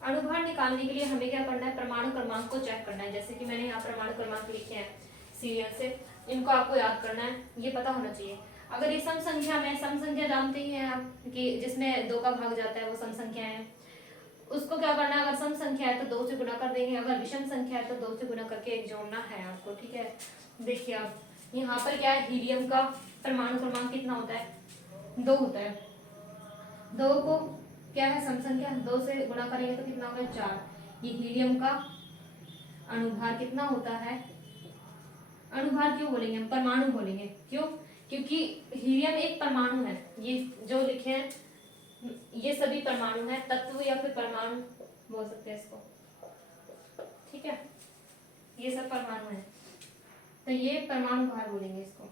अणुभार निकालने के लिए हमें क्या करना है, परमाणु क्रमांक को चेक करना है। जैसे कि मैंने यहाँ परमाणु क्रमांक लिखे हैं सीरियल से, इनको आपको याद करना है, ये पता होना चाहिए। अगर ये सम संख्या में, सम संख्या जानते ही हैं आप कि जिसमें 2 का भाग जाता है वो सम संख्या है, उसको क्या करना है, अगर सम संख्या है तो 2 से गुना कर देंगे, अगर विषम संख्या है तो 2 से गुना करके एक जोड़ना है आपको, ठीक है। देखिए आप यहाँ पर क्या है, हीलियम का परमाणु क्रमांक कितना होता है, 2 होता है। 2 को क्या है, सम संख्या, 2 से गुणा करेंगे तो कितना होगा, 4। ये हीलियम का अणुभार कितना होता है, अणुभार क्यों बोलेंगे हम, परमाणु बोलेंगे, क्यों, क्योंकि हीलियम एक परमाणु है। ये जो लिखे हैं ये सभी परमाणु है, तत्व या फिर परमाणु बोल सकते हैं इसको, ठीक है, ये सब परमाणु है, तो ये परमाणु भार बोलेंगे इसको।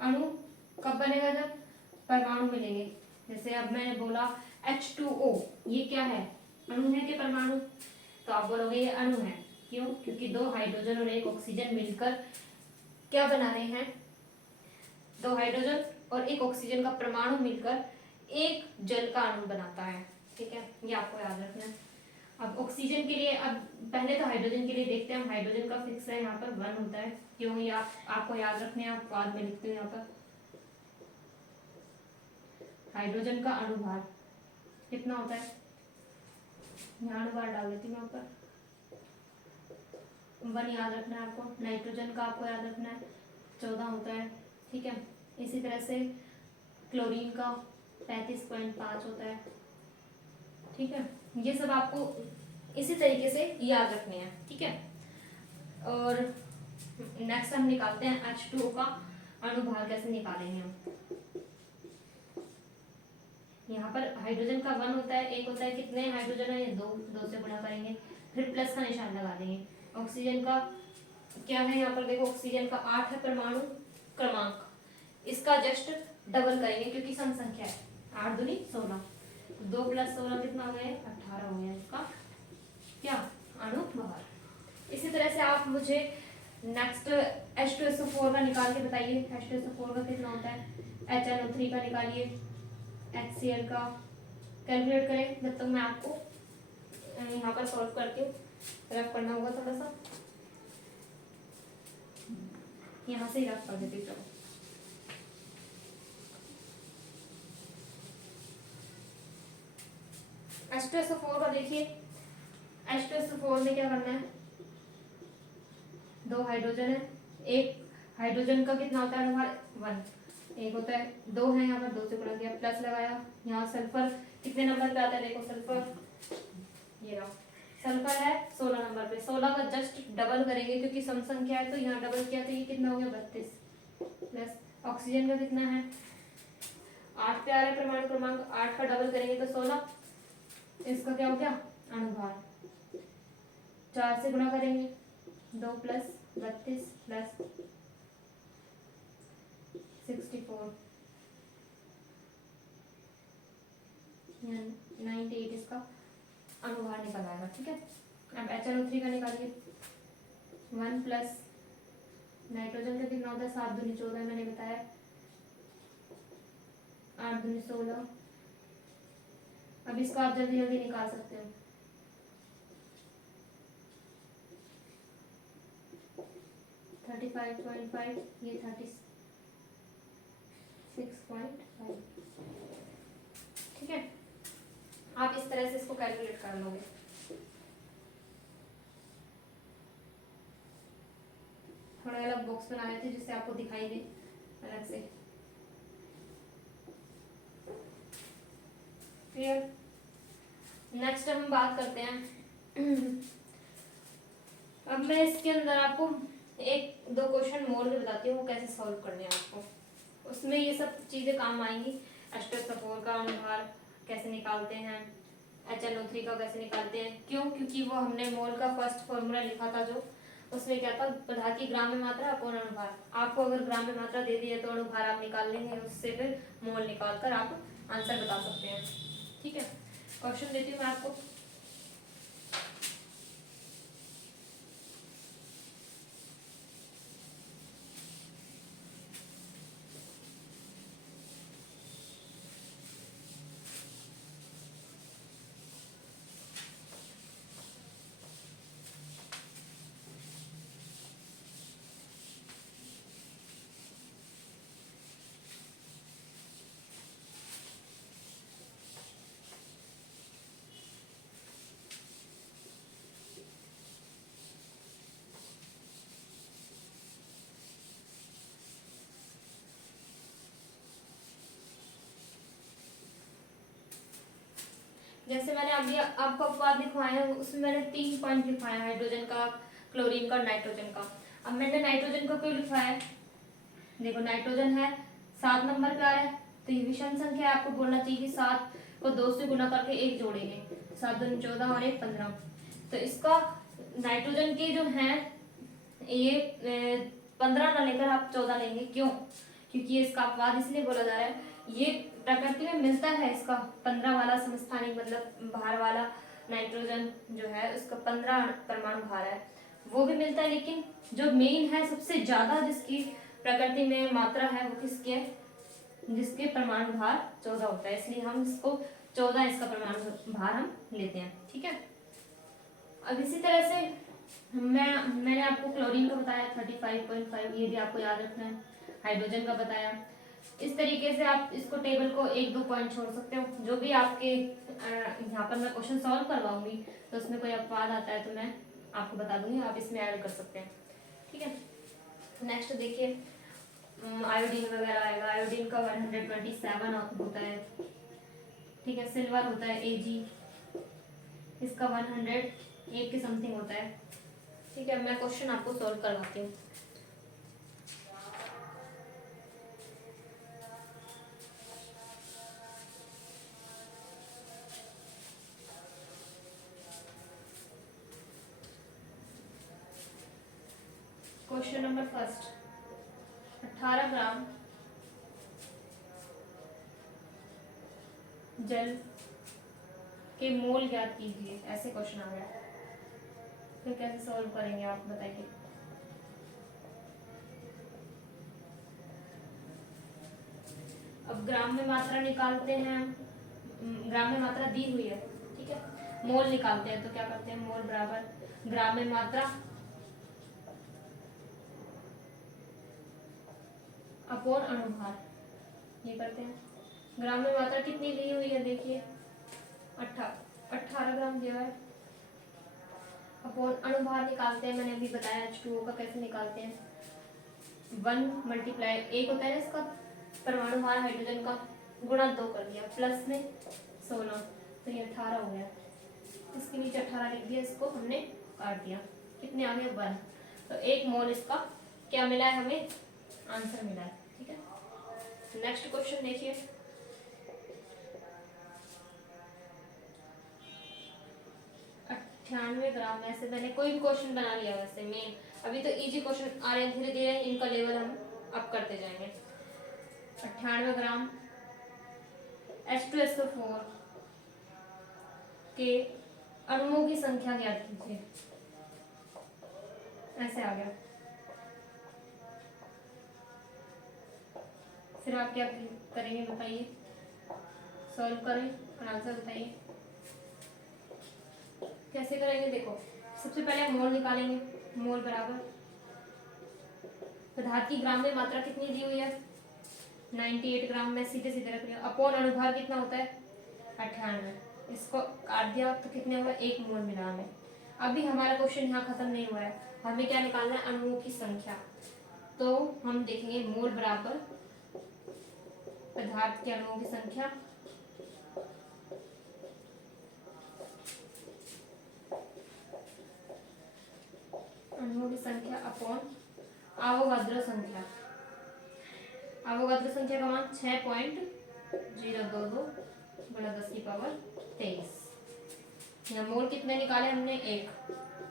अणु कब बनेगा, जब परमाणु मिलेंगे। जैसे अब मैंने बोला H2O, ये क्या है, अणु है कि परमाणु, तो आप बोलोगे ये अणु है, क्यों, क्योंकि 2 हाइड्रोजन और 1 ऑक्सीजन मिलकर क्या बना रहे हैं, 2 हाइड्रोजन और 1 ऑक्सीजन का परमाणु मिलकर एक जल का अणु बनाता है, ठीक है, ये आपको याद रखना है। अब ऑक्सीजन के लिए, अब पहले तो हाइड्रोजन के लिए देखते हैं, हाइड्रोजन का फिक्स है यहाँ पर 1 होता है, क्यों, ये आपको याद रखने हैं, आप बाद में लिखते हो यहाँ पर। हाइड्रोजन का अणुभार कितना होता है, यहाँ अणुभार डाल देती हूँ यहाँ पर, 1 याद रखना है आपको। नाइट्रोजन का आपको याद रखना है, 14 होता है, ठीक है। इसी तरह से क्लोरीन का 35.5 होता है, ठीक है। ये सब आपको इसी तरीके से याद रखने हैं, ठीक है। और नेक्स्ट हम निकालते हैं H2O का अणुभार, कैसे निकालेंगे हम। यहाँ पर हाइड्रोजन का 1 होता है, 1 होता है, कितने हाइड्रोजन है, ये 2 से गुणा करेंगे, फिर प्लस का निशान लगा देंगे। ऑक्सीजन का क्या है, यहाँ पर देखो, ऑक्सीजन का 8 है परमाणु क्रमांक, इसका जस्ट डबल करेंगे क्योंकि सम संख्या है, 8 दूनी 16, 2 + 16 कितना हो गया, 18 हो गया इसका क्या, अणुभार। इसी तरह से आप मुझे नेक्स्ट H2SO4 का निकाल के बताइए, H2SO4 का कितना होता है, HNO3 का निकालिए, HCl का कैलकुलेट करें, जब तक मैं आपको यहाँ पर सॉल्व करती हूँ, रफ करना होगा थोड़ा सा, यहाँ से ही रफ कर देती हूँ। H2SO4 का देखिए, H2SO4 में क्या करना है, 2 हाइड्रोजन है, 1 हाइड्रोजन का कितना होता है अणुभार, 1, 1 होता है, 2 है, यहाँ पर 2 से गुणा किया, प्लस लगाया, यहाँ सल्फर कितने नंबर पे आता है, देखो सल्फर, ये रहा सल्फर है 16 नंबर पे, 16 का जस्ट डबल करेंगे क्योंकि सम संख्या है, तो यहाँ डबल किया तो ये कितना हो गया, 32, प्लस ऑक्सीजन का कितना है, 8 पे आ रहा है परमाणु क्रमांक, 8 का डबल करेंगे तो 16, इसका क्या हो गया, अणुभार, 4 से गुणा करेंगे, 2 + 32 + 64, 98 इसका अणुभार निकल आएगा, ठीक है। अब HNO3 का निकालिए, 1 + नाइट्रोजन का कितना होता है, 7 दूनी 14 मैंने बताया, 8 दूनी 16, अब इसको आप जल्दी जल्दी निकाल सकते हो, 35.5, ये 36.5, ठीक है। आप इस तरह से इसको कैलकुलेट कर लोगे। थोड़ा अलग बॉक्स बना लेते हैं जिससे आपको दिखाई दे अलग से, क्लियर। नेक्स्ट हम बात करते हैं अब मैं इसके अंदर आपको 1-2 क्वेश्चन मोर भी बताती हूँ, वो कैसे सॉल्व करने हैं आपको, उसमें ये सब चीज़ें काम आएंगी। H2SO4 का अणुभार कैसे निकालते हैं, HNO3 का कैसे निकालते हैं, क्यों, क्योंकि वो हमने मोल का फर्स्ट फॉर्मूला लिखा था, जो उसमें क्या था, पदार्थ की ग्राम में मात्रा अपॉन अणुभार। आपको अगर ग्राम में मात्रा दे दी है तो अणुभार आप निकाल लेंगे, उससे फिर मोल निकाल कर आप आंसर बता सकते हैं, ठीक है। क्वेश्चन देती हूँ मैं आपको, जैसे मैंने अभी आपको अपवाद लिखवाए हैं, उसमें मैंने 3 पॉइंट लिखवाए हैं, हाइड्रोजन का, क्लोरीन का और नाइट्रोजन का। अब मैंने नाइट्रोजन को क्यों लिखवाया है, देखो नाइट्रोजन है 7 नंबर पे आ रहा है, तो ये विषम संख्या है, आपको बोलना चाहिए कि 7 को 2 से गुना करके 1 जोड़ेंगे, 7 दूनी 14 और 1 15। तो इसका नाइट्रोजन के जो है ये 15 ना लेकर आप 14 लेंगे, क्यों, क्योंकि इसका अपवाद इसलिए बोला जा रहा है, ये प्रकृति में मिलता है, इसका 15 वाला समस्थानिक मतलब भार वाला नाइट्रोजन जो है उसका 15 परमाणु भार है, वो भी मिलता है, लेकिन जो मेन है सबसे ज्यादा जिसकी प्रकृति में मात्रा है वो किसकी है, जिसके परमाणु भार 14 होता है, इसलिए हम इसको 14 इसका परमाणु भार हम लेते हैं। ठीक है, अब इसी तरह से मैंने आपको क्लोरीन का बताया 35.5, ये भी आपको याद रखना है, हाइड्रोजन का बताया। इस तरीके से आप इसको टेबल को 1-2 पॉइंट छोड़ सकते हो, जो भी आपके यहाँ पर मैं क्वेश्चन सॉल्व करवाऊंगी तो उसमें कोई अपवाद आता है तो मैं आपको बता दूंगी, आप इसमें ऐड कर सकते हैं। ठीक है, नेक्स्ट देखिए आयोडीन वगैरह आएगा, आयोडीन का 127 होता है। ठीक है, सिल्वर होता है Ag, इसका 108 के समथिंग होता है। ठीक है, मैं क्वेश्चन आपको सॉल्व करवाती हूँ। क्वेश्चन नंबर फर्स्ट, 18 ग्राम जल के मोल ज्ञात कीजिए, ऐसे क्वेश्चन आ गया, फिर कैसे सॉल्व करेंगे आप बताइए। अब ग्राम में मात्रा निकालते हैं, ग्राम में मात्रा दी हुई है, ठीक है, मोल निकालते हैं तो क्या करते हैं, मोल बराबर ग्राम में मात्रा अपॉन अणुभार, ये करते हैं। ग्राम में मात्रा कितनी दी हुई है, देखिए 18 ग्राम दिया है, अपॉन अणुभार निकालते हैं, मैंने अभी बताया H2O का कैसे निकालते हैं, 1 मल्टीप्लाई 1 होता है इसका परमाणु भार हाइड्रोजन का, गुणा 2 कर दिया, प्लस में 16, तो ये 18 हो गया, इसके नीचे 18 लिख दिया, इसको हमने काट दिया, कितने आ गए 1, तो 1 मोल इसका क्या मिला है, हमें आंसर मिला है। ठीक है, नेक्स्ट क्वेश्चन देखिए, 98 ग्राम में से मैंने कोई भी क्वेश्चन बना लिया, वैसे मेन अभी तो इजी क्वेश्चन आ रहे हैं, धीरे धीरे इनका लेवल हम अप करते जाएंगे। 98 ग्राम H2SO4 के अणुओं की संख्या ज्ञात कीजिए, ऐसे आ गया, फिर आप क्या करेंगे बताइए, सॉल्व करें और आंसर बताइए कैसे करेंगे। देखो सबसे पहले मोल निकालेंगे, मोल बराबर पदार्थ की ग्राम में मात्रा कितनी दी हुई है 98 ग्राम, में सीधे सीधे रख रही हूँ, अपॉन अणुभार कितना होता है 98, इसको काट दिया तो कितने हुआ 1 मोल मिला हमें। अभी हमारा क्वेश्चन यहाँ खत्म नहीं हुआ है, हमें क्या निकालना है अणुओं की संख्या, तो हम देखेंगे मोल बराबर पदार्थ के अणुओं की संख्या, अणुओं की संख्या अपॉन आवोगाद्रो संख्या, आवोगाद्रो संख्या का मान 6.022 गुणा 10 की पावर 23, यहाँ मोल कितने निकाले हमने 1,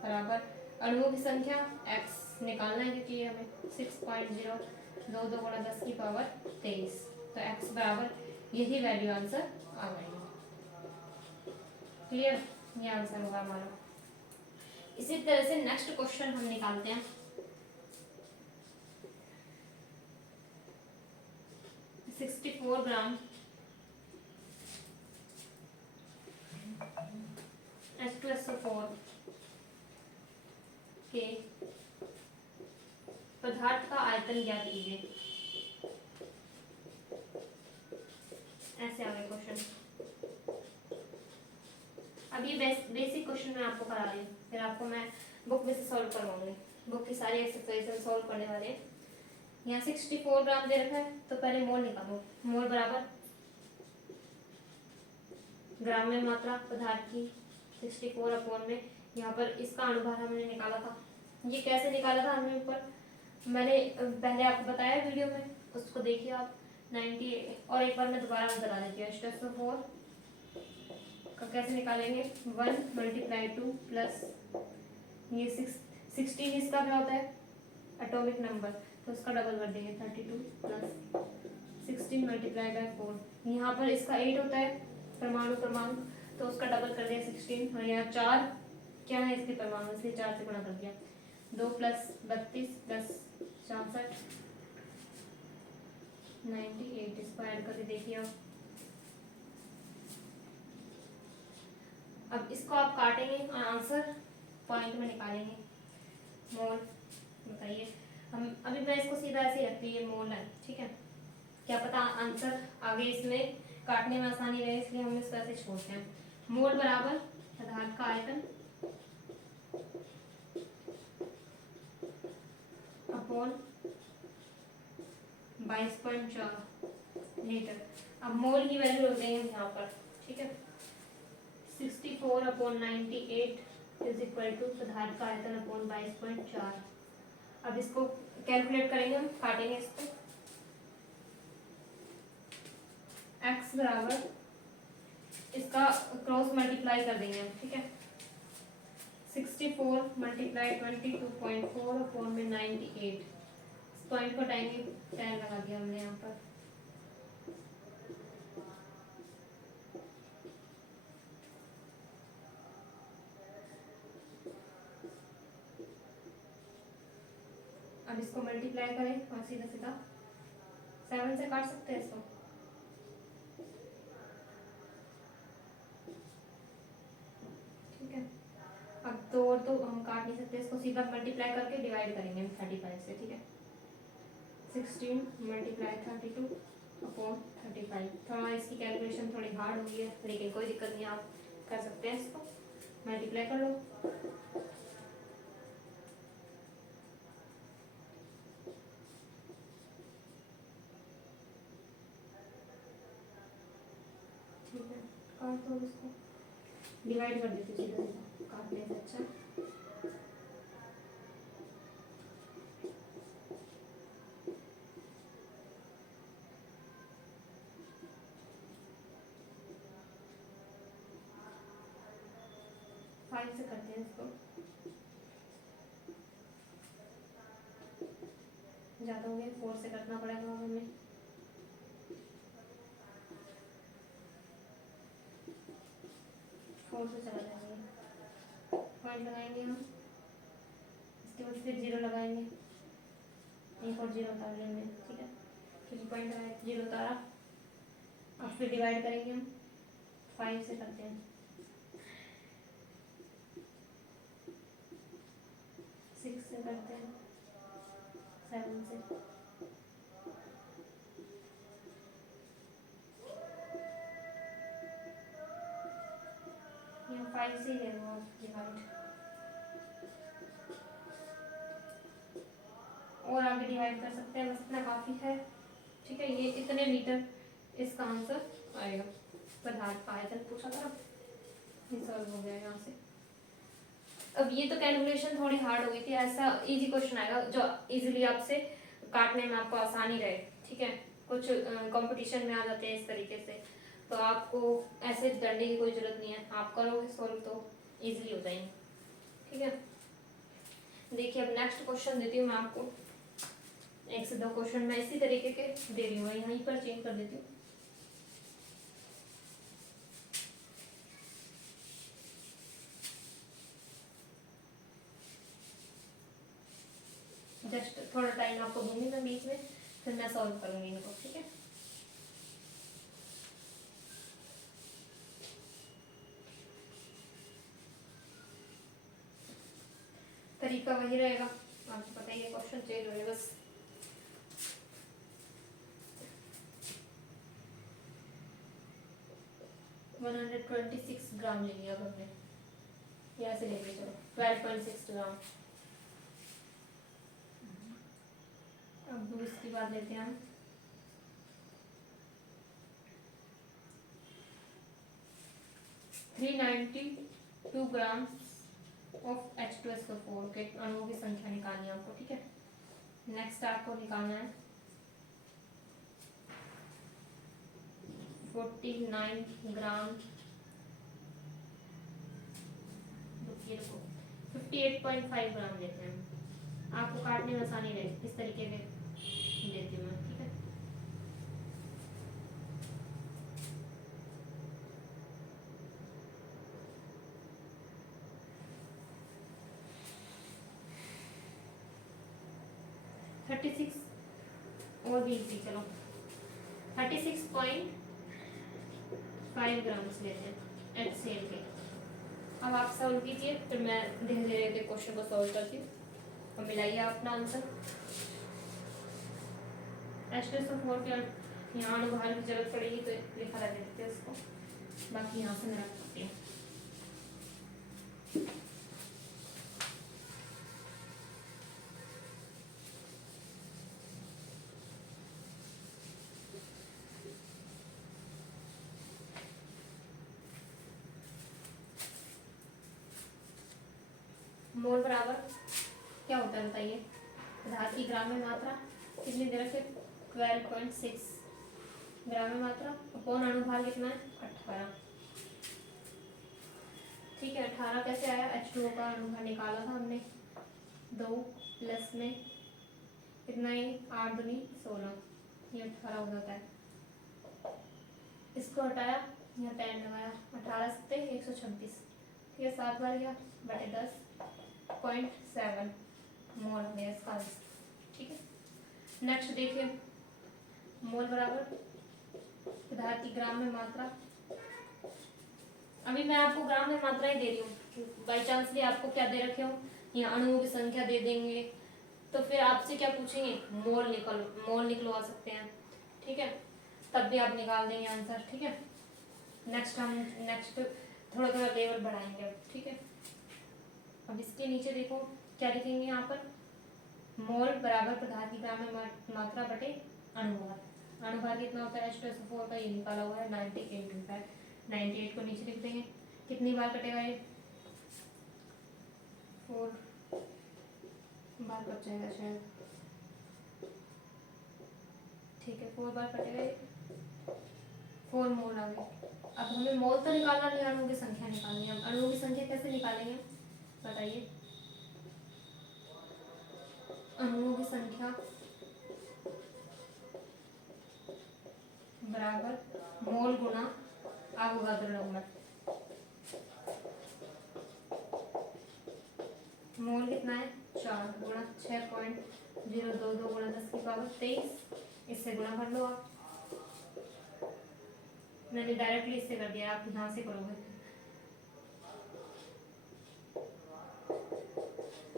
बराबर अणुओं की संख्या x निकालना है क्योंकि हमें 6.022 गुणा 10 की पावर 23, तो x बराबर यही वैल्यू आंसर आ गई। क्लियर, ये आंसर होगा हमारा। इसी तरह से नेक्स्ट क्वेश्चन हम निकालते हैं, 64 ग्राम H2SO4 के पदार्थ का आयतन ज्ञात कीजिए, ऐसे आ गए क्वेश्चन। अब ये बेसिक क्वेश्चन मैं आपको करा रही हूँ, फिर आपको मैं बुक में से सॉल्व करवाऊंगी, बुक की सारी एक्सरसाइज सॉल्व करने वाले हैं। यहाँ 64 ग्राम दे रखा है, तो पहले मोल निकालो, मोल बराबर ग्राम में मात्रा पदार्थ की 64 अपॉन में यहाँ पर इसका अनुभार हमने निकाला था। ये कैसे निकाला था हमने ऊपर, मैंने पहले आपको बताया वीडियो में, उसको देखिए आप 98। और एक बार मैं दोबारा बता देती हूँ। H+4 का कैसे निकालेंगे, 1 × 2 प्लस ये 16 इसका क्या होता है एटॉमिक नंबर, तो उसका डबल कर देंगे 32 प्लस 16 × 4। यहाँ पर इसका 8 होता है परमाणु क्रमांक, तो उसका डबल कर दिया 16। और यहाँ 4 क्या है इसके परमाणु, इसलिए 4 से गुणा कर दिया। 2 प्लस 32 प्लस 64 98। इसको ऐड करके देखिए आप। अब इसको आप काटेंगे और आंसर पॉइंट में निकालेंगे। मोल बताइए, हम अभी मैं इसको सीधा ऐसे ही रखती हूँ, ये मोल है, ठीक है। क्या पता आंसर आगे इसमें काटने में आसानी रहे, इसलिए हम इसको ऐसे छोड़ते हैं। मोल बराबर पदार्थ का आयतन अपॉन 22.4 लीटर। अब मोल की वैल्यू रख देंगे यहाँ पर, ठीक है। 64/98 इज इक्वल टू पदार्थ का आयतन अपॉन 22.4। अब इसको कैलकुलेट करेंगे, हम काटेंगे इसको। x बराबर इसका क्रॉस मल्टीप्लाई कर देंगे हम, ठीक है। 64 × 22.4 अपॉन में 98। इस पॉइंट को टाइम 10 लगा दिया हमने यहाँ पर। अब इसको मल्टीप्लाई करें और सीधा सीधा 7 से काट सकते हैं इसको। ठीक है, अब दो और तो हम काट नहीं सकते, इसको सीधा मल्टीप्लाई करके डिवाइड करेंगे हम 35 से, ठीक है। 16 × 32 अपॉन 35। थोड़ा इसकी कैलकुलेशन थोड़ी हार्ड हुई है, लेकिन कोई दिक्कत नहीं, आप कर सकते हैं। इसको मल्टीप्लाई कर लो। ठीक है, काट दो इसको, डिवाइड कर देते सीधा सीधा, काटने से अच्छा। फाइव से करते हैं इसको, ज़्यादा हो गया, 4 से करना पड़ेगा हमें। फोर से चला जाएंगे, पॉइंट लगाएंगे हम, इसके बाद फिर 0 लगाएंगे, एक और 0 उतार लेंगे, ठीक है। फिर पॉइंट लगाए, 0 उतारा। अब फिर डिवाइड करेंगे हम, 5 से करते हैं, 6 से करते हैं, 7 से, यहाँ 5 से ही लेंगे डिवाइड। और आगे डिवाइड कर सकते हैं, बस इतना काफ़ी है, ठीक है। ये इतने लीटर इसका आंसर आएगा। पदार्थ का आयतन पूछा था, ये सॉल्व हो गया यहाँ से। अब ये तो कैलकुलेशन थोड़ी हार्ड हो गई थी, ऐसा इजी क्वेश्चन आएगा जो इजीली आपसे काटने में आपको आसानी रहे, ठीक है। कुछ कंपटीशन में आ जाते हैं इस तरीके से, तो आपको ऐसे डरने की कोई जरूरत नहीं है, आप करोगे सॉल्व तो इजीली हो जाएंगे, ठीक है। देखिए अब नेक्स्ट क्वेश्चन देती हूँ मैं आपको, 1 से 2 क्वेश्चन मैं इसी तरीके के दे रही हूँ, यहीं पर चेंज कर देती हूँ। जस्ट थोड़ा टाइम आपको दूंगी मैं बीच में, फिर मैं सॉल्व करूंगी इनको, ठीक है। तरीका वही रहेगा, आपको पता ही है, क्वेश्चन चेंज हो बस। वन 126 ग्राम ले लिया हमने, यहाँ से लेके चलो 12.6 ग्राम। अब दूसरी बात लेते हैं हम, 392 ग्राम ऑफ H2SO4 के अणुओं की संख्या निकालनी है आपको, ठीक है। नेक्स्ट आपको निकालना है 49 ग्राम, रुकिए रुको, 58.5 ग्राम लेते हैं। आपको काटने में आसानी रहे इस तरीके के देती हूँ मैं, ठीक है। और भी इजी, चलो 36.5 ग्राम लेते हैं HCl के। अब आप सॉल्व कीजिए, फिर मैं धीरे धीरे क्वेश्चन को सॉल्व करती हूँ और मिलाइए अपना आंसर। H2SO4 के यहाँ अणुभार की जरूरत पड़ेगी तो लिखा लगा देते हैं उसको, बाकी यहाँ से मैं रख सकती हूँ। मोल बराबर क्या होता है बताइए, पदार्थ की ग्राम में मात्रा कितनी दे रखे 12.6 ग्राम में मात्रा, अपॉन अणुभार कितना है 18, ठीक है। 18 कैसे आया, H2O का अणुभार निकाला था हमने, 2 प्लस में कितना ही 8 दूनी 16, ये 18 हो जाता है। इसको हटाया, यहाँ पेन लगाया, 18 सत्ते 126, ठीक है। 7 बार गया बटे 10.7 मोल हो गया इसका आंसर, ठीक है। नेक्स्ट देखिए, मोल बराबर पदार्थ की ग्राम में मात्रा। अभी मैं आपको ग्राम में मात्रा ही दे रही हूँ, बाई चांस लिए आपको क्या दे रखे हो, यहाँ अणुओं की संख्या दे देंगे तो फिर आपसे क्या पूछेंगे, मोल निकलवा सकते हैं, ठीक है। तब भी आप निकाल देंगे आंसर, ठीक है। नेक्स्ट थोड़ा थोड़ा लेवल बढ़ाएंगे, ठीक है। अब इसके नीचे देखो क्या लिखेंगे यहाँ पर, मोल बराबर पदार्थ की ग्राम में मात्रा बटे अणुभार। अणुभार कितना होता है H2SO4 का, ये निकाला हुआ है 98 98 को नीचे लिख देंगे। कितनी बार कटेगा ये, 4 बार कट जाएगा शायद, ठीक है। 4 बार कटेगा ये, 4 मोल आ गए। अब हमें मोल तो निकालना नहीं, अणुओं की संख्या निकालनी है। अब अणुओं की संख्या कैसे निकालेंगे बताइए, अणुओं की संख्या बराबर मोल गुना अवोगाद्रो नंबर। मोल कितना है 4 गुणा 6.022 गुणा 10 की पावर 23, इससे गुणा कर लो आप। मैंने डायरेक्टली इससे कर दिया, आप यहाँ से करोगे,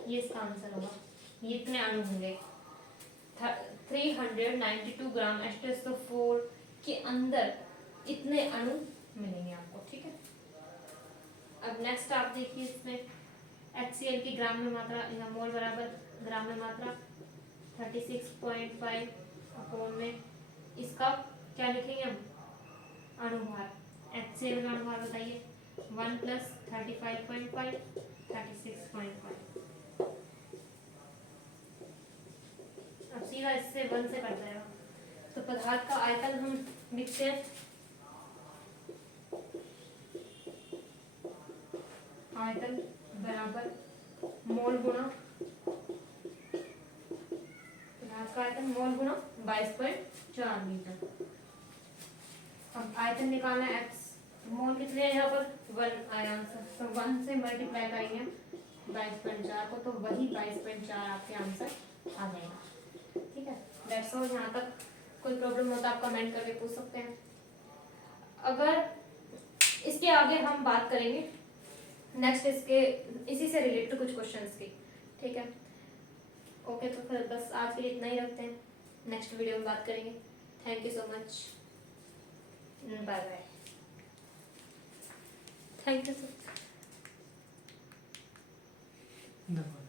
ये इसका आंसर होगा। ये इतने अणु होंगे, 392 ग्राम H2SO4 के अंदर इतने अणु मिलेंगे आपको, ठीक है। अब नेक्स्ट आप देखिए, इसमें HCl की ग्राम में मात्रा, या मोल बराबर ग्राम में मात्रा 36.5 अपॉन में इसका क्या लिखेंगे हम, अणुभार। HCl का अणुभार बताइए, 1 + 35.5 36.5। अब सीधा इससे 1 से कट जाएगा, तो पदार्थ का आयतन हम लिखते हैं, आयतन बराबर मोल गुणा, पदार्थ का आयतन मोल गुणा 22.4 मीटर। अब आयतन निकालना है, x मोल कितने हैं यहाँ पर 1 आया आंसर, तो 1 से मल्टीप्लाई करेंगे 22.4 को, तो वही 22.4 आपके आंसर आ जाएगा, ठीक है। That's all. यहाँ तक कोई प्रॉब्लम हो तो आप कमेंट करके पूछ सकते हैं। अगर इसके आगे हम बात करेंगे नेक्स्ट इसके इसी से रिलेटेड कुछ क्वेश्चंस की, ठीक है। ओके, तो फिर बस आज के लिए इतना ही रखते हैं, नेक्स्ट वीडियो में बात करेंगे। Thank you so much, bye bye, thank you so much.